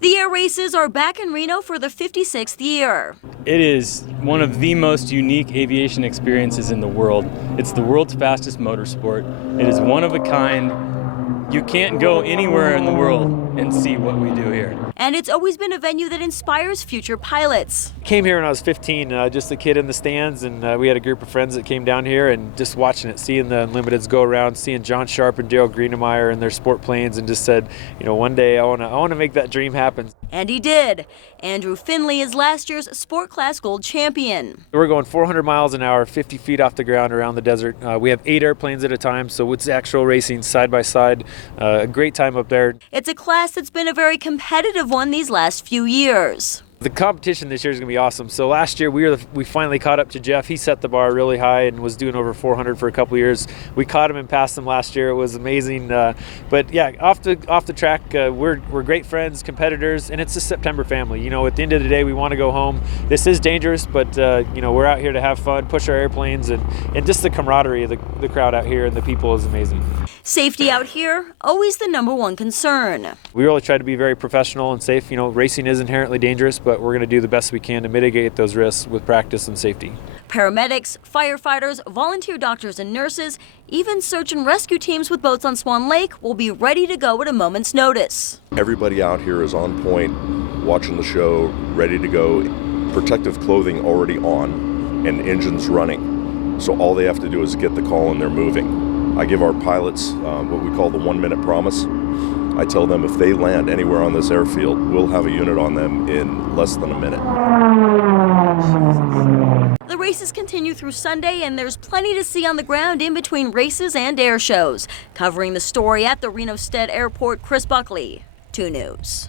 The air races are back in Reno for the 56th year. It is one of the most unique aviation experiences in the world. It's the world's fastest motorsport. It is one of a kind. You can't go anywhere in the world and see what we do here. And it's always been a venue that inspires future pilots. Came here when I was 15, just a kid in the stands, and we had a group of friends that came down here and just watching it, seeing the Unlimiteds go around, seeing John Sharp and Daryl Greenemeyer in their sport planes, and just said, you know, one day I want to make that dream happen. And he did. Andrew Finley is last year's Sport Class Gold champion. We're going 400 miles an hour, 50 feet off the ground around the desert. We have 8 airplanes at a time, so it's actual racing side by side. A great time up there. It's a class that's been a very competitive one these last few years. The competition this year is going to be awesome. So last year we finally caught up to Jeff. He set the bar really high and was doing over 400 for a couple years. We caught him and passed him last year. It was amazing. But yeah, off the track, we're great friends, competitors, and it's a September family. You know, at the end of the day, we want to go home. This is dangerous, but you know, we're out here to have fun, push our airplanes, and just the camaraderie of the crowd out here and the people is amazing. Safety out here, always the #1 concern. We really try to be very professional and safe. You know, racing is inherently dangerous, but we're going to do the best we can to mitigate those risks with practice and safety. Paramedics, firefighters, volunteer doctors and nurses, even search and rescue teams with boats on Swan Lake will be ready to go at a moment's notice. Everybody out here is on point, watching the show, ready to go, protective clothing already on, and engines running. So all they have to do is get the call and they're moving. I give our pilots what we call the 1-minute promise. I tell them if they land anywhere on this airfield, we'll have a unit on them in less than a minute. The races continue through Sunday, and there's plenty to see on the ground in between races and air shows. Covering the story at the Reno Stead Airport, Chris Buckley, 2 News.